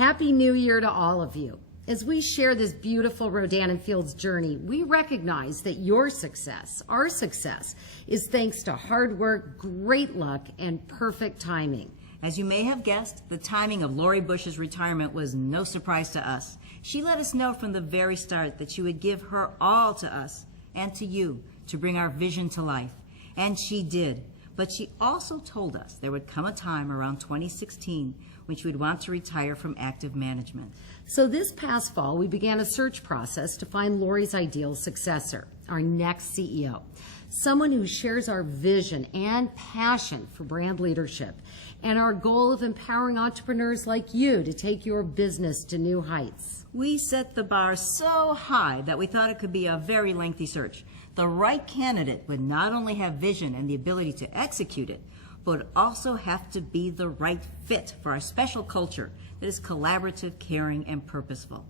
Happy New Year to all of you. As we share this beautiful Rodan Fields journey, we recognize that your success, our success, is thanks to hard work, great luck, and perfect timing. As you may have guessed, the timing of Lori Bush's retirement was no surprise to us. She let us know from the very start that she would give her all to us and to you to bring our vision to life. And she did. But she also told us there would come a time around 2016 when she would want to retire from active management. So this past fall, we began a search process to find Lori's ideal successor, our next CEO, someone who shares our vision and passion for brand leadership and our goal of empowering entrepreneurs like you to take your business to new heights. We set the bar so high that we thought it could be a very lengthy search. The right candidate would not only have vision and the ability to execute it, but would also have to be the right fit for our special culture that is collaborative, caring, and purposeful.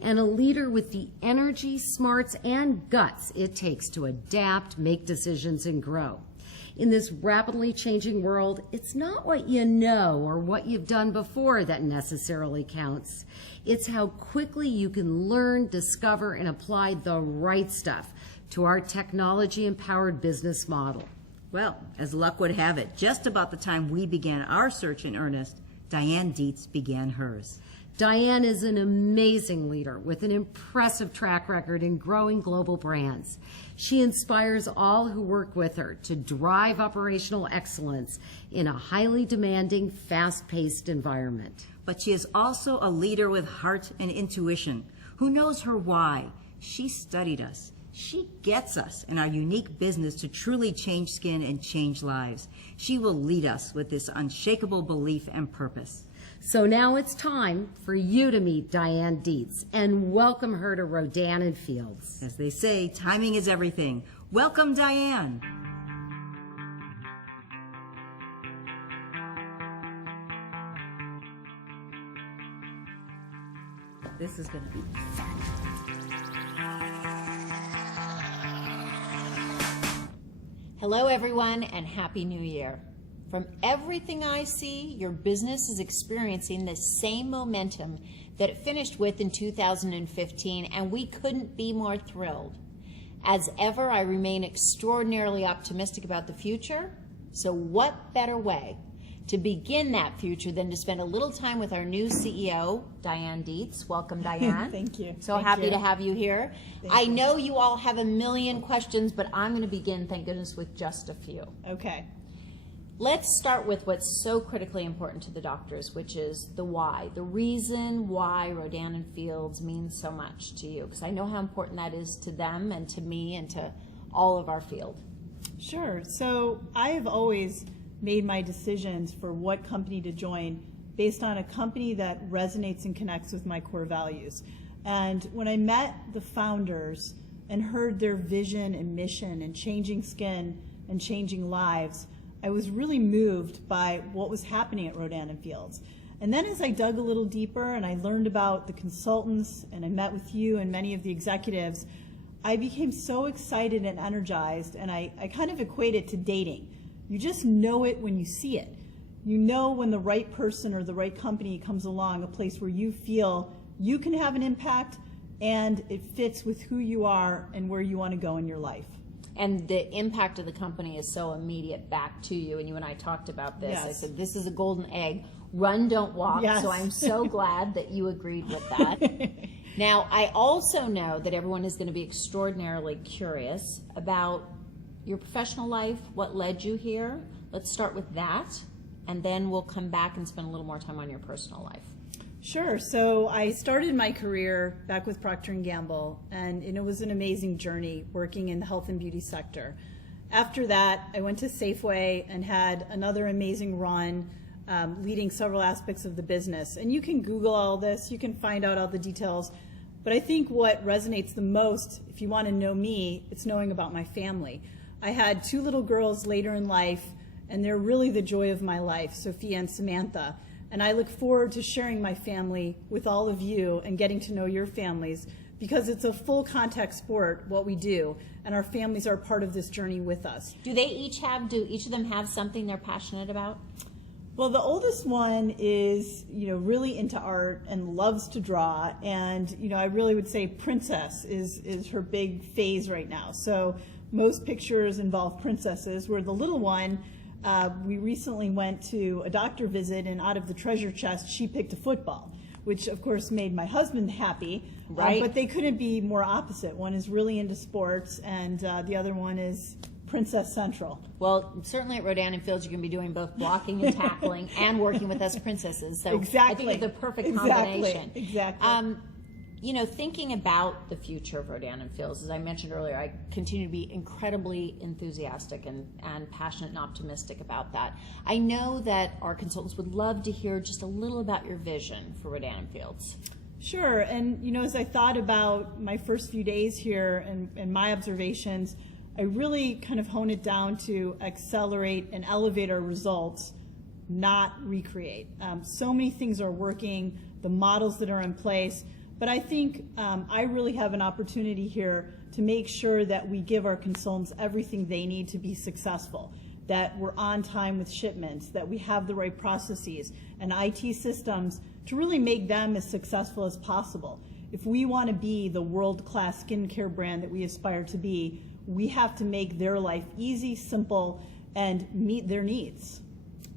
And a leader with the energy, smarts, and guts it takes to adapt, make decisions, and grow. In this rapidly changing world, it's not what you know or what you've done before that necessarily counts. It's how quickly you can learn, discover, and apply the right stuff to our technology-empowered business model. Well, as luck would have it, just about the time we began our search in earnest, Diane Dietz began hers. Diane is an amazing leader with an impressive track record in growing global brands. She inspires all who work with her to drive operational excellence in a highly demanding, fast-paced environment. But she is also a leader with heart and intuition who knows her why. She studied us. She gets us in our unique business to truly change skin and change lives. She will lead us with this unshakable belief and purpose. So now it's time for you to meet Diane Dietz and welcome her to Rodan Fields. As they say, timing is everything. Welcome, Diane. This is going to be fun. Hello everyone and Happy New Year. From everything I see, your business is experiencing the same momentum that it finished with in 2015, and we couldn't be more thrilled. As ever, I remain extraordinarily optimistic about the future, so what better way to begin that future than to spend a little time with our new CEO, Diane Dietz. Welcome, Diane. Thank you. So happy to have you here. Thank I you. know you all have a million questions, but I'm going to begin, thank goodness, with just a few. Okay. Let's start with what's so critically important to the doctors, which is the why, the reason why Rodan Fields means so much to you, because I know how important that is to them and to me and to all of our field. Sure. So I have always made my decisions for what company to join based on a company that resonates and connects with my core values. And when I met the founders and heard their vision and mission and changing skin and changing lives, I was really moved by what was happening at Rodan Fields. And then as I dug a little deeper and I learned about the consultants and I met with you and many of the executives, I became so excited and energized, and I kind of equate it to dating. You just know it when you see it. You know when the right person or the right company comes along, a place where you feel you can have an impact and it fits with who you are and where you want to go in your life. And the impact of the company is so immediate back to you, and you and I talked about this. Yes. I said, this is a golden egg. Run, don't walk. Yes. So I'm so glad that you agreed with that. Now, I also know that everyone is going to be extraordinarily curious about your professional life, what led you here. Let's start with that, and then we'll come back and spend a little more time on your personal life. Sure. So I started my career back with Procter & Gamble, and it was an amazing journey working in the health and beauty sector. After that, I went to Safeway and had another amazing run leading several aspects of the business. And you can Google all this, you can find out all the details. But I think what resonates the most, if you want to know me, it's knowing about my family. I had 2 little girls later in life, and they're really the joy of my life, Sophia and Samantha. And I look forward to sharing my family with all of you and getting to know your families, because it's a full contact sport, what we do, and our families are part of this journey with us. Do each of them have something they're passionate about? Well, the oldest one is, really into art and loves to draw. And, I really would say princess is her big phase right now. So most pictures involve princesses, where the little one, we recently went to a doctor visit, and out of the treasure chest, she picked a football, which of course made my husband happy. Right. But they couldn't be more opposite. One is really into sports, and the other one is Princess Central. Well, certainly at Rodan Fields, you're going to be doing both blocking and tackling and working with us princesses. So Exactly. I think it's the perfect combination. Exactly. Thinking about the future of Rodan Fields, as I mentioned earlier, I continue to be incredibly enthusiastic and passionate and optimistic about that. I know that our consultants would love to hear just a little about your vision for Rodan Fields. Sure. And, as I thought about my first few days here and my observations, I really kind of hone it down to accelerate and elevate our results, not recreate. So many things are working, the models that are in place, but I think I really have an opportunity here to make sure that we give our consultants everything they need to be successful, that we're on time with shipments, that we have the right processes and IT systems to really make them as successful as possible. If we want to be the world-class skincare brand that we aspire to be, we have to make their life easy, simple, and meet their needs.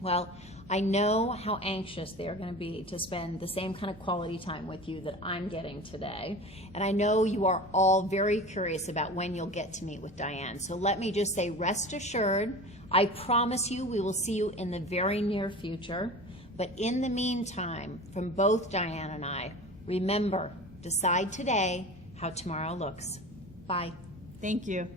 Well, I know how anxious they are going to be to spend the same kind of quality time with you that I'm getting today. And I know you are all very curious about when you'll get to meet with Diane. So let me just say, rest assured, I promise you we will see you in the very near future. But in the meantime, from both Diane and I, remember, decide today how tomorrow looks. Bye. Thank you.